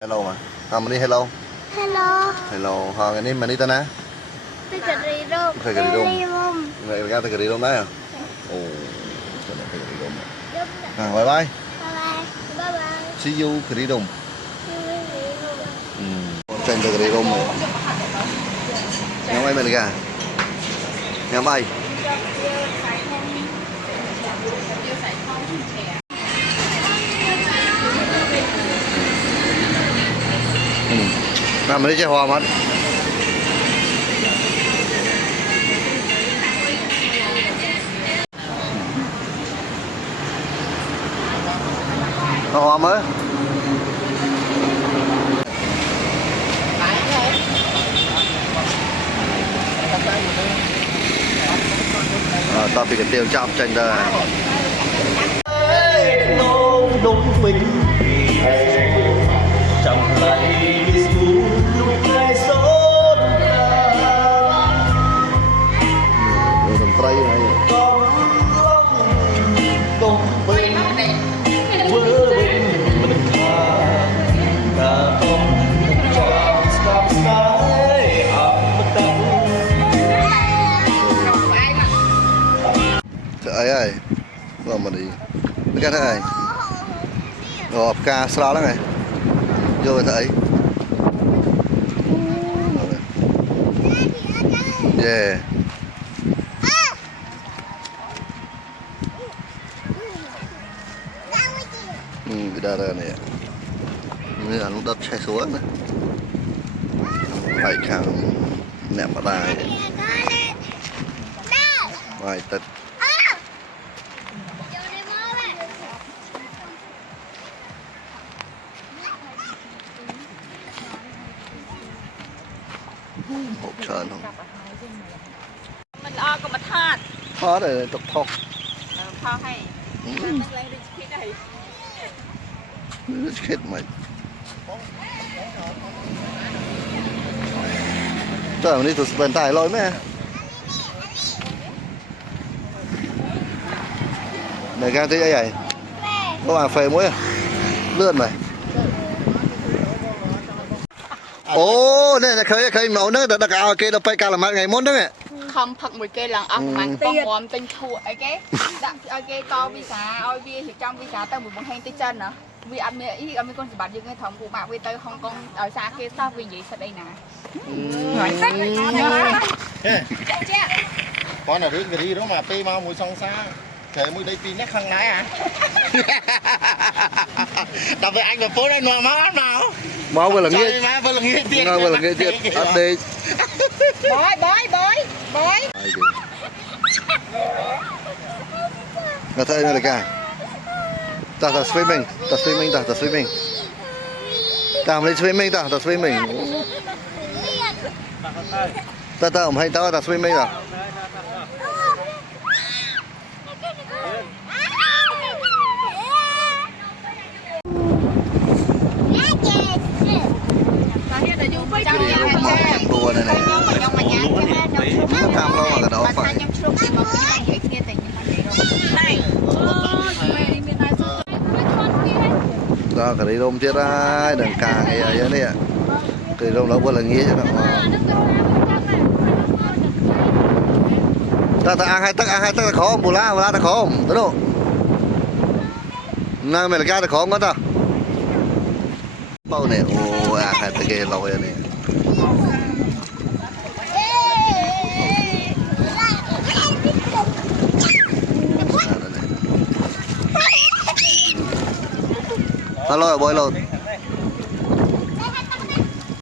Hello mà. Mani hello. Hello. Hello. Cái này mani ta nè. Pegadillo. Pegadillo. Người ra Pegadillo đấy à? Ồ, cái này Pegadillo. Bye bye. Bye bye. Bye bye. See you Pegadillo. Tranh Pegadillo mà. Nhà bay mình kìa. Nhà bay. Làm mấy chơi hoa mất. Hoa mới. Tao bị cái tiêu chạm tranh đây. Đúng mình chẳng lại xuống lúc ngày sốt Đồng tây này. đồng bình với mình thà cả không cho stop sky up down Trời ơi. Vào mà đi. Cái thế này. Rồi ca sao đó này. Vô thấy. Yeah. Cái đà này. Như là nó đất chạy xuống này. Phải khang nẹm vào đài. Vài tật. Hộp trơn không? Mình lo còn mình thọt. Thọt rồi tục thọc. Thọt hay. Mình lấy đi cái này. Chết mày. Trời đi tụi bên tài lôi mẹ. Này ra thấy vậy? Có bà phê muối à? Lươn mày. Ồ, đây là khơi mẫu nữa, đặc ảo kia đâu phải cả là mặt ngày mốt đó mẹ. Không thật một cái lần ăn mà con mồm tinh thua ấy cái. Đặt ai cái to vi xá, oi vi thì trong vi xá tao một hang tay chân nữa. Vì ăn mẹ ý ăn mấy con bạt những cái thống của bạn vì tao Hong Kong ở xa kia sao vì gì sao đây nè. Nói sách con là đứa người đi đó mà pi mau mùi song xa trời mùi đây pi nhắc khăn lái à đặc biệt anh là phố đây nọ máu nào Máu vừa là nghĩa. vừa là nghĩa tiền Vừa là nghĩa tiền. Ăn đi. bói. Nggak tahu mereka. Tak swimming, tak swimming. Tak boleh swimming tak swimming. Tak tahu, hay tahu tak swimming tak. Tua này này. Cam lo mà cái đó phải. Đó cái đi rôm chết ra đằng càng này vậy nè. Cái rôm nó có là nghĩa chứ đâu. Ta ăn hai tắc là khó, bù la là khó không? Đúng không? Nay mày là ra là khó không ta? Bao này, ô hai tắc kia lâu vậy nè. Hello, boy, hello.